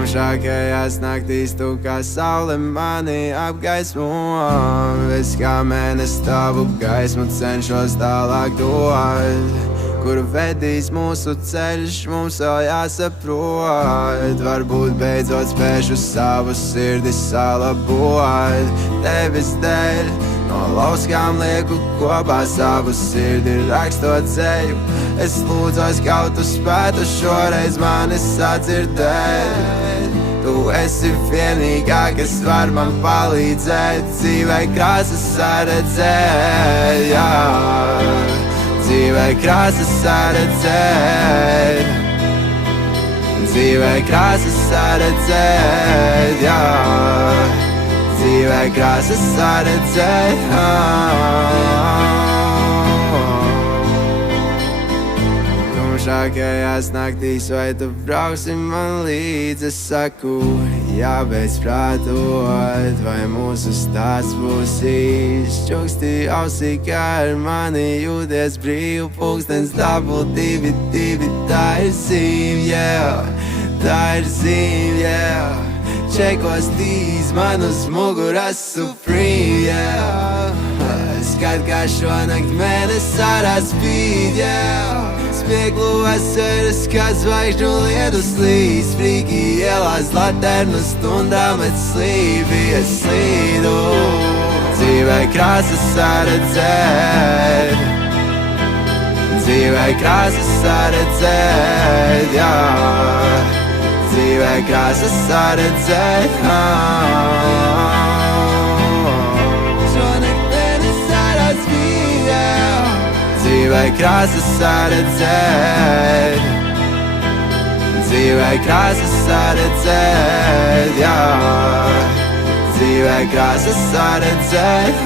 Tumšākajās naktīs tu kā saule mani apgaismo. Es kā mēnesis tavu gaismu cenšos tālāk dot. Kur vedīs mūsu ceļš, mums vēl jāsaprot. Varbūt beidzot spēšu savu sirdi salabot. Tevis dēļ no lauskām lieku kopā savu sirdi rakstot ceļu. Es lūdzos, kaut tu spētu šoreiz mani sadzirdēt. Tu esi vienīgā, kas var man palīdzēt dzīvē krāsas saredzēt, jā. Dzīvē krāsas saredzēt, dzīvē krāsas saredzēt, jā. Dzīvē krāsas saredzēt, Tumšākajās naktīs vai tu brauksi man līdzi, es saku, jābeidz prātot, vai mūsu stāsts būs īsts. Čukstī ausī, kā ar mani jūties brīvi, pulkstens dubult 2, tā ir zīme, yeah. Tā ir zīme, yeah. Čekos tīs man uz muguras supreme, yeah. Skat kā šonakt mēnesis ārā spīd, yeah. Spieglu vasaras, kā zvaigžņu lietus līdz. Frīki ielās laternu stundām, bet slīvi es slīdu. Dzīvē krāsas saredzēt, dzīvē krāsas saredzēt, jā. Dzīvē krāsas saredzēt, šonakt mēnesis ārā spīd, yeah. Dzīvē krāsas saredzēt, dzīvē krāsas saredzēt, jā. Dzīvē krāsas saredzēt,